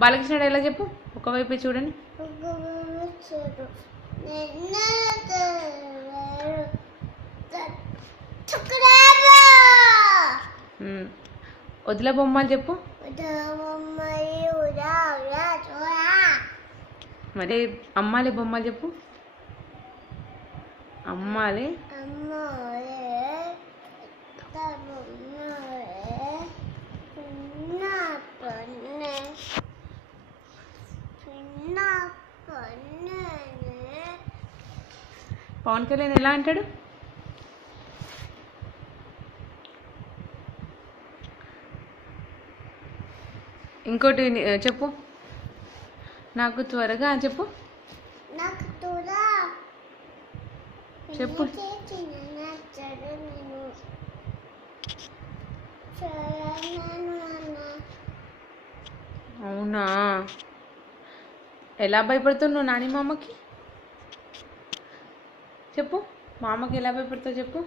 Balakrishna dialogue చెప్పు, ఒకవైపు చూడండి. వదిల బొమ్మలు చెప్పు. మరి అమ్మాలి బొమ్మలు చెప్పు. అమ్మాలి పవన్ కళ్యాణ్ ఎలా అంటాడు? ఇంకోటి చెప్పు, నాకు త్వరగా చెప్పు. చెప్పు. అవునా, ఎలా భయపడుతున్నావు నాని మామకి? చెప్పు, మామకి ఎలా భయపడతావు చెప్పు.